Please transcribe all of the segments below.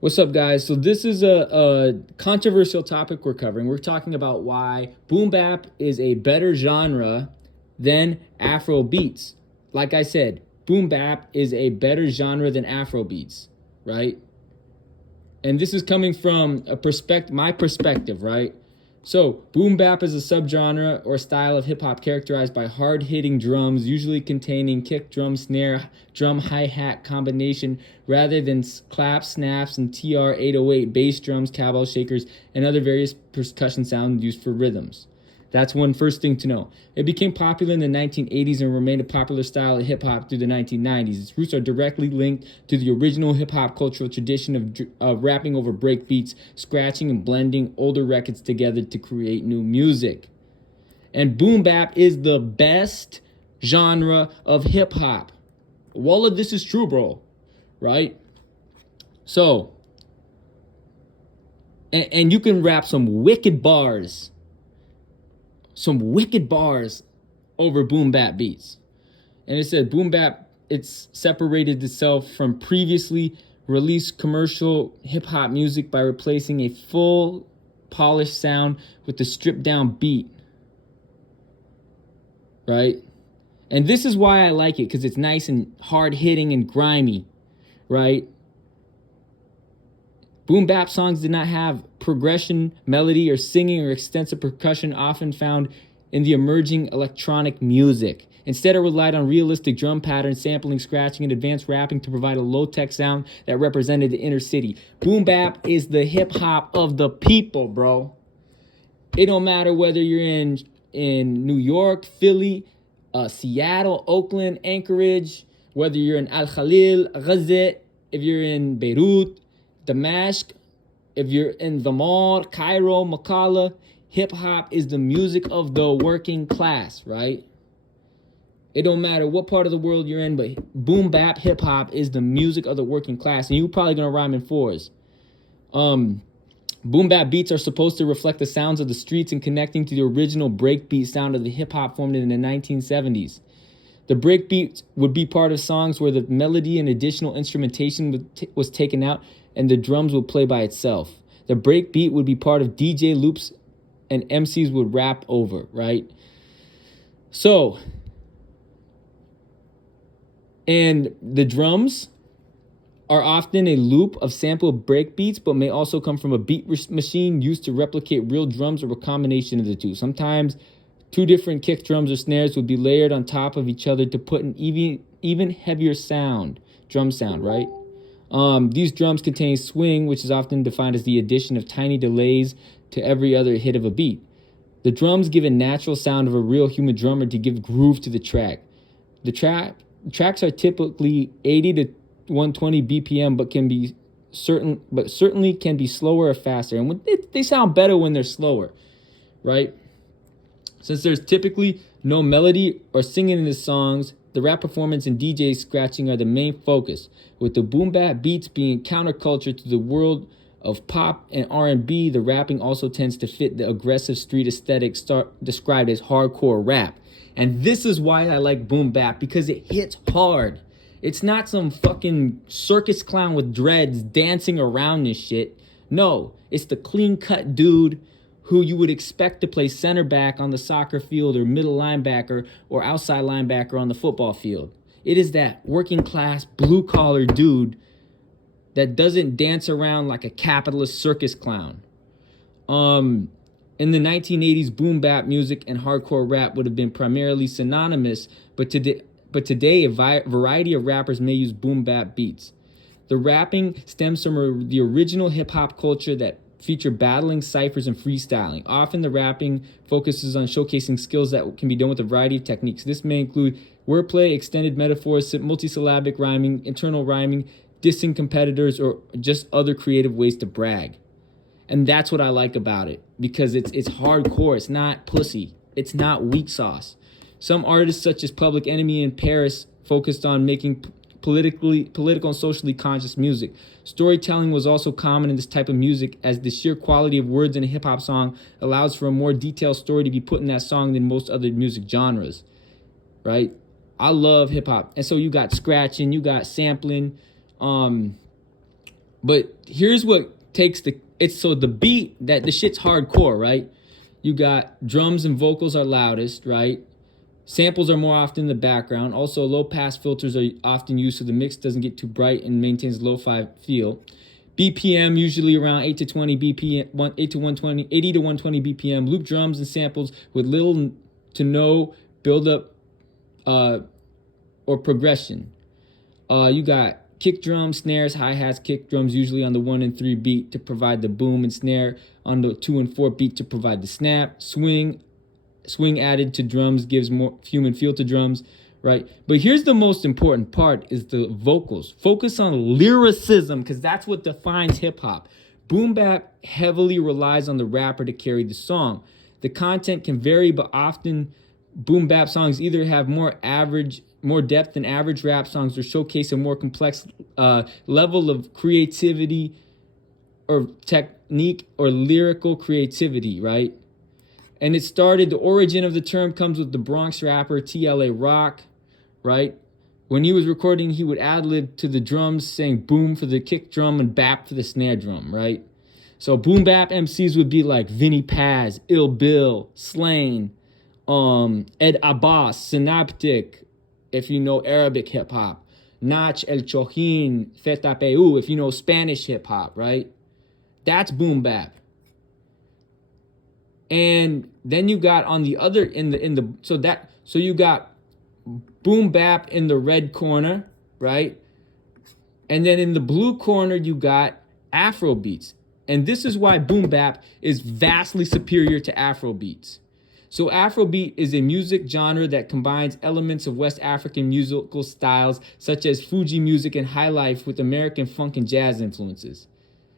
What's up, guys? So this is a controversial topic we're covering. We're talking about why boom bap is a better genre than Afro beats. Like I said, boom bap is a better genre than Afro beats, right? And this is coming from my perspective, right? So, boom bap is a subgenre or style of hip hop characterized by hard hitting drums, usually containing kick, drum, snare, drum, hi hat combination, rather than claps, snaps, and TR 808 bass drums, cowbell shakers, and other various percussion sounds used for rhythms. That's one first thing to know. It became popular in the 1980s and remained a popular style of hip hop through the 1990s. Its roots are directly linked to the original hip hop cultural tradition of rapping over break beats, scratching, and blending older records together to create new music. And boom bap is the best genre of hip hop. All of this is true, bro. Right? So, and you can rap some wicked bars over boom bap beats. And it said boom bap, it's separated itself from previously released commercial hip hop music by replacing a full polished sound with a stripped down beat. Right? And this is why I like it, because it's nice and hard hitting and grimy. Right? Boom bap songs did not have progression, melody, or singing or extensive percussion often found in the emerging electronic music. Instead, it relied on realistic drum patterns, sampling, scratching, and advanced rapping to provide a low-tech sound that represented the inner city. Boom bap is the hip-hop of the people, bro. It don't matter whether you're in New York, Philly, Seattle, Oakland, Anchorage, whether you're in Al Khalil, Gaza, if you're in Beirut, Damascus, if you're in the mall, Cairo, Makala, hip hop is the music of the working class, right? It don't matter what part of the world you're in, but boom bap hip hop is the music of the working class, and you're probably gonna rhyme in fours. Boom bap beats are supposed to reflect the sounds of the streets and connecting to the original breakbeat sound of the hip hop formed in the 1970s. The breakbeat would be part of songs where the melody and additional instrumentation was taken out and the drums would play by itself. The breakbeat would be part of DJ loops and MCs would rap over, right? So, and the drums are often a loop of sampled breakbeats, but may also come from a beat machine used to replicate real drums or a combination of the two. Sometimes two different kick drums or snares would be layered on top of each other to put an even heavier drum sound, right? These drums contain swing, which is often defined as the addition of tiny delays to every other hit of a beat. The drums give a natural sound of a real human drummer to give groove to the track. The tracks are typically 80 to 120 BPM, but certainly can be slower or faster. And they sound better when they're slower, right? Since there's typically no melody or singing in the songs, the rap performance and DJ scratching are the main focus, with the boom bap beats being counterculture to the world of pop and R&B. The rapping also tends to fit the aggressive street aesthetic described as hardcore rap. And this is why I like boom bap, because it hits hard. It's not some fucking circus clown with dreads dancing around this shit. No, it's the clean-cut dude who you would expect to play center back on the soccer field or middle linebacker or outside linebacker on the football field. It is that working class, blue-collar dude that doesn't dance around like a capitalist circus clown. In the 1980s, boom bap music and hardcore rap would have been primarily synonymous, but today a variety of rappers may use boom bap beats. The rapping stems from the original hip-hop culture that feature battling, ciphers, and freestyling. Often the rapping focuses on showcasing skills that can be done with a variety of techniques. This may include wordplay, extended metaphors, multisyllabic rhyming, internal rhyming, dissing competitors, or just other creative ways to brag. And that's what I like about it, because it's hardcore. It's not pussy. It's not weak sauce. Some artists, such as Public Enemy and Paris, focused on making political and socially conscious music. Storytelling was also common in this type of music, as the sheer quality of words in a hip-hop song allows for a more detailed story to be put in that song than most other music genres, right? I love hip-hop. And so you got scratching, you got sampling, But here's what takes the beat, that the shit's hardcore, right? You got drums and vocals are loudest, right? Samples are more often in the background. Also, low pass filters are often used so the mix doesn't get too bright and maintains lo-fi feel. BPM usually around 8 to 20 BPM, 8 to 120, 80 to 120 BPM. Loop drums and samples with little to no build up or progression. You got kick drums, snares, hi-hats, kick drums usually on the 1 and 3 beat to provide the boom, and snare on the 2 and 4 beat to provide the snap. Swing added to drums gives more human feel to drums, right? But here's the most important part is the vocals. Focus on lyricism because that's what defines hip-hop. Boom bap heavily relies on the rapper to carry the song. The content can vary, but often boom bap songs either have more depth than average rap songs or showcase a more complex level of creativity or technique or lyrical creativity, right? And the origin of the term comes with the Bronx rapper TLA Rock, right? When he was recording, he would ad-lib to the drums saying boom for the kick drum and bap for the snare drum, right? So boom bap MCs would be like Vinny Paz, Ill Bill, Slain, Ed Abbas, Synaptic, if you know Arabic hip hop, Nach El Chojin, Theta Peu, if you know Spanish hip hop, right? That's boom bap. And then you got on the other so you got boom bap in the red corner, right? And then in the blue corner you got Afrobeats. And this is why boom bap is vastly superior to Afrobeats. So Afrobeat is a music genre that combines elements of West African musical styles such as Fuji music and highlife with American funk and jazz influences.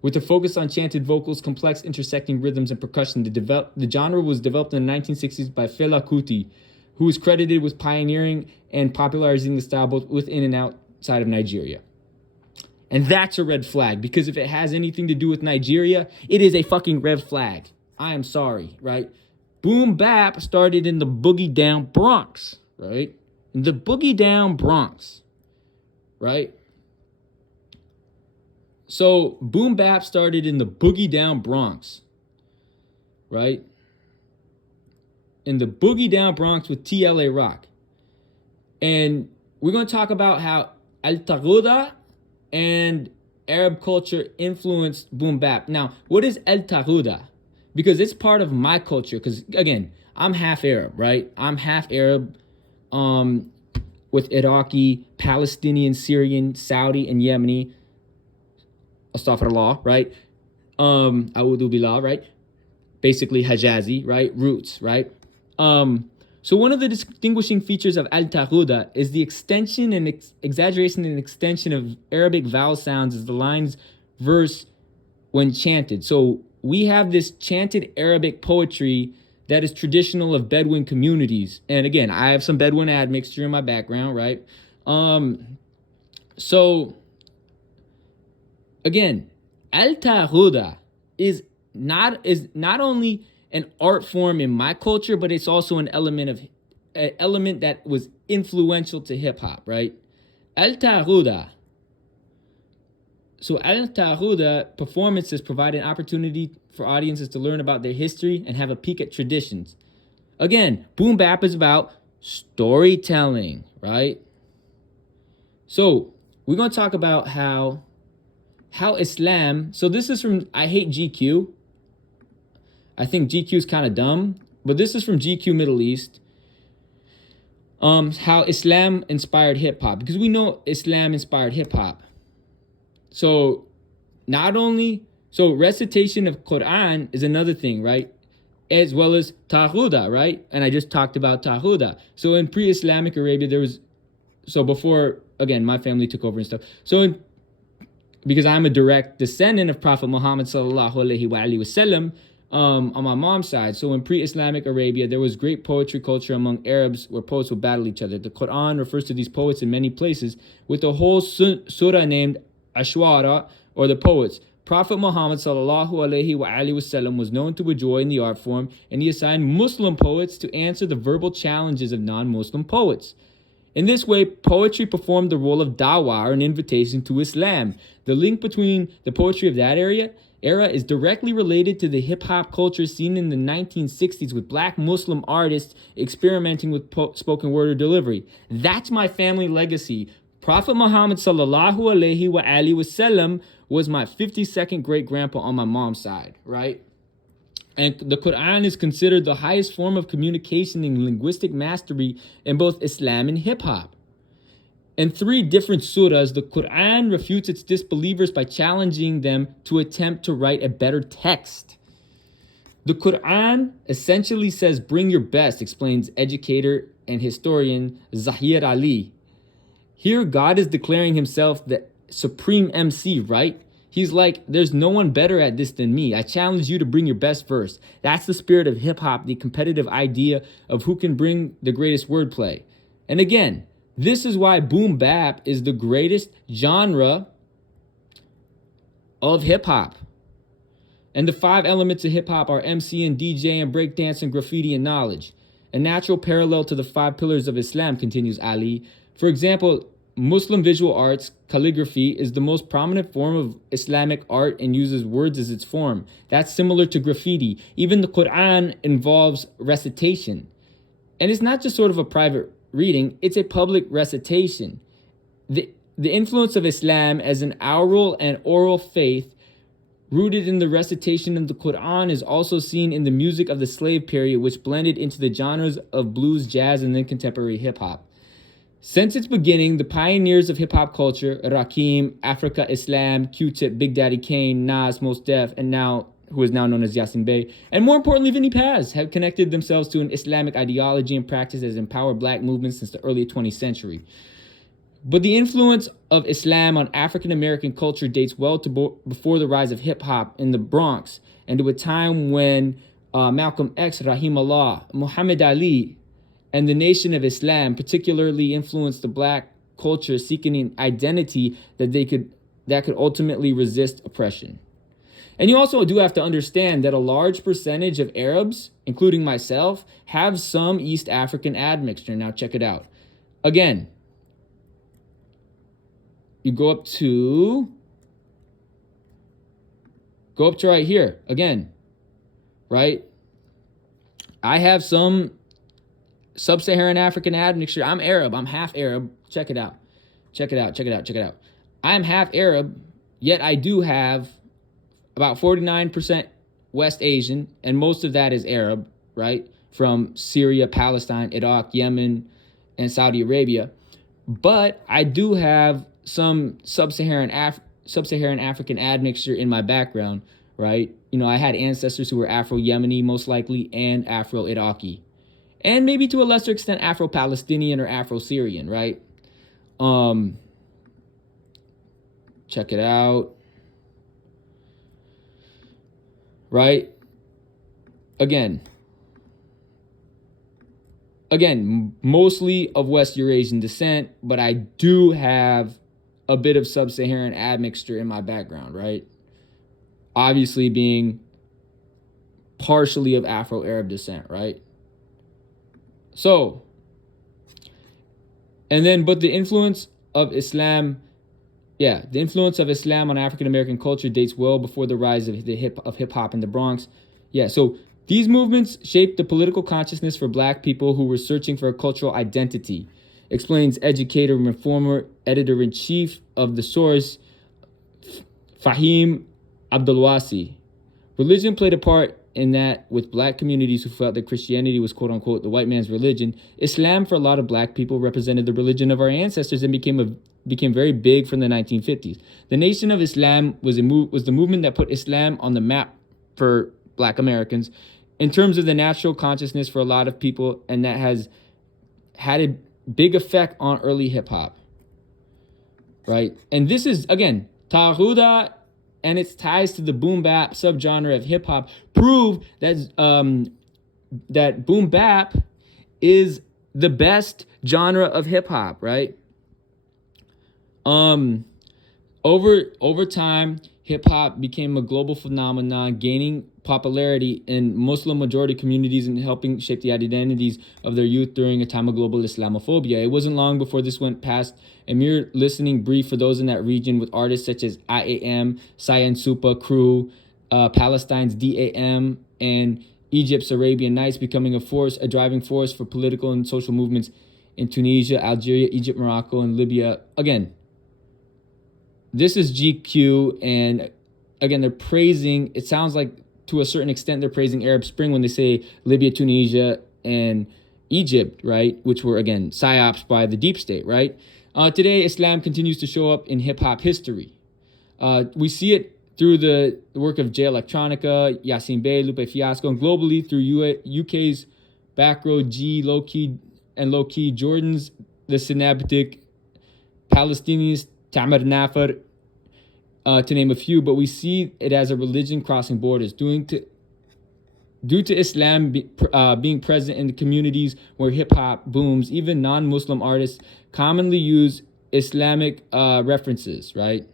With a focus on chanted vocals, complex intersecting rhythms, and percussion, the genre was developed in the 1960s by Fela Kuti, who is credited with pioneering and popularizing the style both within and outside of Nigeria. And that's a red flag, because if it has anything to do with Nigeria, it is a fucking red flag. I am sorry, right? Boom bap started in the boogie down Bronx, right? In the boogie down Bronx, right? So boom bap started in the boogie down Bronx, right? In the boogie down Bronx with TLA Rock. And we're going to talk about how Al Taghuda and Arab culture influenced boom bap. Now, what is Al Taghuda? Because it's part of my culture. Because, again, I'm half Arab, right? I'm half Arab with Iraqi, Palestinian, Syrian, Saudi, and Yemeni. Astaghfirullah, right? A'udhu billah, right? Basically Hijazi, right? Roots, right? So one of the distinguishing features of Al Taghuda is the extension and exaggeration and extension of Arabic vowel sounds as the lines verse when chanted. So we have this chanted Arabic poetry that is traditional of Bedouin communities. And again, I have some Bedouin admixture in my background, right? So again, Al Taghuda is not only an art form in my culture, but it's also an element that was influential to hip hop, right? Al Taghuda. So Al Taghuda performances provide an opportunity for audiences to learn about their history and have a peek at traditions. Again, boom bap is about storytelling, right? So we're going to talk about how Islam, so this is from, I hate GQ. I think GQ is kind of dumb, but this is from GQ Middle East. How Islam inspired hip hop, because we know Islam inspired hip hop. So recitation of Quran is another thing, right? As well as Taghuda, right? And I just talked about Taghuda. So in pre-Islamic Arabia, before, again, my family took over and stuff. Because I'm a direct descendant of Prophet Muhammad sallallahu alaihi wasallam on my mom's side. So in pre-Islamic Arabia, there was great poetry culture among Arabs where poets would battle each other. The Quran refers to these poets in many places with a whole surah named Ashwara, or the poets. Prophet Muhammad sallallahu alaihi wasallam was known to enjoy in the art form, and he assigned Muslim poets to answer the verbal challenges of non-Muslim poets. In this way, poetry performed the role of dawah, or an invitation to Islam. The link between the poetry of that era is directly related to the hip-hop culture seen in the 1960s with black Muslim artists experimenting with spoken word or delivery. That's my family legacy. Prophet Muhammad sallallahu alaihi wa alihi wasallam was my 52nd great-grandpa on my mom's side, right? And the Quran is considered the highest form of communication and linguistic mastery in both Islam and hip-hop. In 3 different surahs, the Quran refutes its disbelievers by challenging them to attempt to write a better text. The Quran essentially says, "Bring your best," explains educator and historian Zahir Ali. Here, God is declaring himself the supreme MC, right? He's like, there's no one better at this than me. I challenge you to bring your best verse. That's the spirit of hip-hop, the competitive idea of who can bring the greatest wordplay. And again, this is why boom bap is the greatest genre of hip-hop. And the 5 elements of hip-hop are MC and DJ and breakdance and graffiti and knowledge. A natural parallel to the 5 pillars of Islam, continues Ali. For example, Muslim visual arts, calligraphy, is the most prominent form of Islamic art and uses words as its form. That's similar to graffiti. Even the Quran involves recitation. And it's not just sort of a private reading, it's a public recitation. The influence of Islam as an oral faith rooted in the recitation of the Quran is also seen in the music of the slave period, which blended into the genres of blues, jazz, and then contemporary hip-hop. Since its beginning, the pioneers of hip-hop culture, Rakim, Africa Islam, Q-Tip, Big Daddy Kane, Nas, Mos Def, and now, who is now known as Yasin Bey, and more importantly, Vinnie Paz, have connected themselves to an Islamic ideology and practice that has empowered black movements since the early 20th century. But the influence of Islam on African-American culture dates well to before the rise of hip-hop in the Bronx, and to a time when Malcolm X, Rahimullah, Muhammad Ali, and the Nation of Islam particularly influenced the black culture seeking an identity that could ultimately resist oppression. And you also do have to understand that a large percentage of Arabs, including myself, have some East African admixture. Now check it out. Again, you go up to right here. Again, right? I have some Sub-Saharan African admixture. I'm Arab. I'm half Arab. Check it out. I am half Arab, yet I do have about 49% West Asian, and most of that is Arab, right? From Syria, Palestine, Iraq, Yemen, and Saudi Arabia. But I do have some Sub-Saharan African admixture in my background, right? You know, I had ancestors who were Afro-Yemeni, most likely, and Afro-Iraqi. And maybe to a lesser extent, Afro-Palestinian or Afro-Syrian, right? Check it out. Right? Again, mostly of West Eurasian descent, but I do have a bit of Sub-Saharan admixture in my background, right? Obviously being partially of Afro-Arab descent, right? So, and then, but the influence of Islam on African-American culture dates well before the rise of hip-hop in the Bronx. Yeah, so these movements shaped the political consciousness for black people who were searching for a cultural identity, explains educator and former editor-in-chief of The Source, Fahim Abdulwasi. Religion played a part in that with black communities who felt that Christianity was quote-unquote the white man's religion. Islam, for a lot of black people, represented the religion of our ancestors and became very big from the 1950s. The Nation of Islam was the movement that put Islam on the map for black Americans in terms of the natural consciousness for a lot of people, and that has had a big effect on early hip-hop, right? And this is, again, Tahuda and its ties to the boom bap subgenre of hip hop prove that that boom bap is the best genre of hip hop, right? Over time, hip-hop became a global phenomenon, gaining popularity in Muslim-majority communities and helping shape the identities of their youth during a time of global Islamophobia. It wasn't long before this went past a mere listening brief for those in that region, with artists such as IAM, Cyan Supa, Crew, Palestine's DAM, and Egypt's Arabian Nights becoming a driving force for political and social movements in Tunisia, Algeria, Egypt, Morocco, and Libya. Again, this is GQ, and again, they're praising, it sounds like to a certain extent, they're praising Arab Spring when they say Libya, Tunisia, and Egypt, right? Which were, again, psyops by the deep state, right? Today, Islam continues to show up in hip-hop history. We see it through the work of Jay Electronica, Yasin Bey, Lupe Fiasco, and globally through UK's Backroad G, Low-Key, Jordan's The Synaptic, Palestinians, Tamar Nafar, to name a few, but we see it as a religion crossing borders, due to Islam being present in the communities where hip-hop booms. Even non-Muslim artists commonly use Islamic references, right?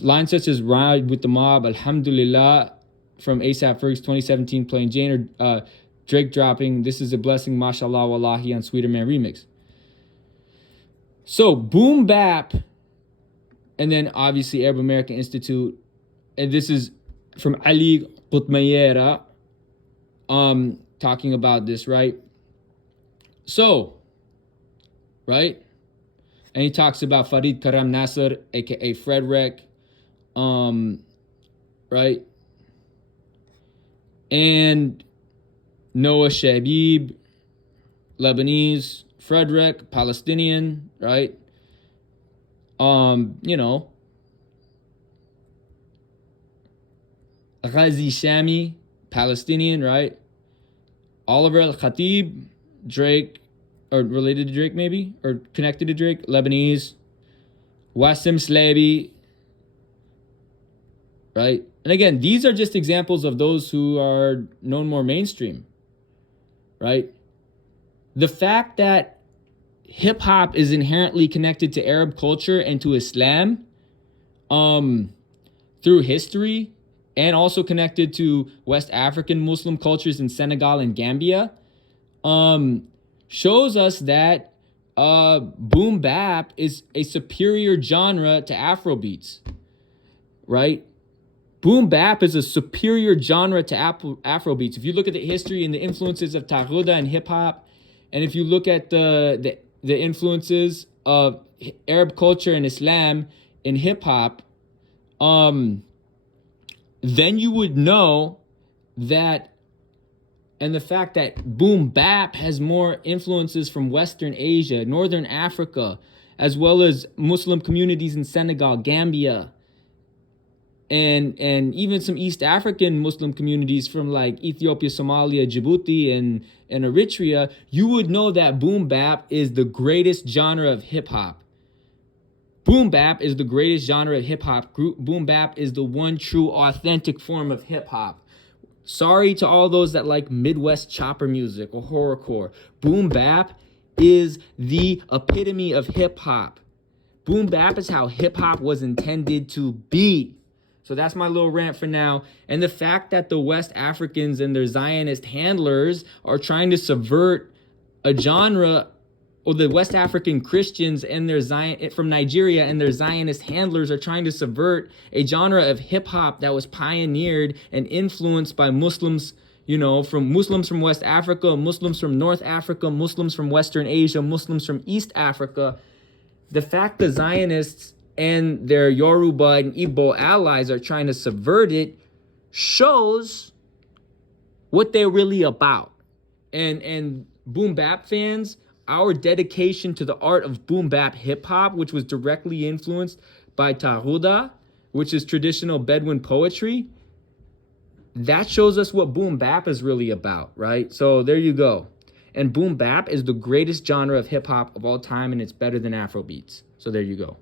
Lines such as Ride with the Mob, Alhamdulillah, from ASAP Ferg's 2017 Plain Jane, or Drake dropping This Is a Blessing, Mashallah Wallahi on Sweeter Man remix. So, boom bap, and then obviously Arab American Institute, and this is from Ali Qutmayera, talking about this, right? So, right? And he talks about Farid Karam Nasser, aka Fredwreck, right? And Noah Shabib, Lebanese, Fredwreck, Palestinian, right? You know, Ghazi Shami, Palestinian, right? Oliver Al-Khatib, Drake, or related to Drake maybe, or connected to Drake, Lebanese. Wasim Slabi, right? And again, these are just examples of those who are known more mainstream, right? The fact that hip-hop is inherently connected to Arab culture and to Islam through history, and also connected to West African Muslim cultures in Senegal and Gambia, shows us that boom bap is a superior genre to Afrobeats, right? Boom bap is a superior genre to Afrobeats. If you look at the history and the influences of Taghuda and hip-hop, and if you look at the influences of Arab culture and Islam in hip-hop, then you would know that, and the fact that boom bap has more influences from Western Asia, Northern Africa, as well as Muslim communities in Senegal, Gambia, and even some East African Muslim communities from like Ethiopia, Somalia, Djibouti, and Eritrea, you would know that boom bap is the greatest genre of hip-hop. Boom bap is the greatest genre of hip-hop. Boom bap is the one true authentic form of hip-hop. Sorry to all those that like Midwest chopper music or horrorcore. Boom bap is the epitome of hip-hop. Boom bap is how hip-hop was intended to be. So that's my little rant for now. And the fact that the West Africans and their Zionist handlers are trying to subvert a genre, or the West African Christians and their from Nigeria and their Zionist handlers are trying to subvert a genre of hip hop that was pioneered and influenced by Muslims, you know, from Muslims from West Africa, Muslims from North Africa, Muslims from Western Asia, Muslims from East Africa. The fact the Zionists and their Yoruba and Igbo allies are trying to subvert it shows what they're really about. And boom bap fans, our dedication to the art of boom bap hip hop, which was directly influenced by Tahuda, which is traditional Bedouin poetry, that shows us what boom bap is really about, right? So there you go. And boom bap is the greatest genre of hip hop of all time, and it's better than Afrobeats. So there you go.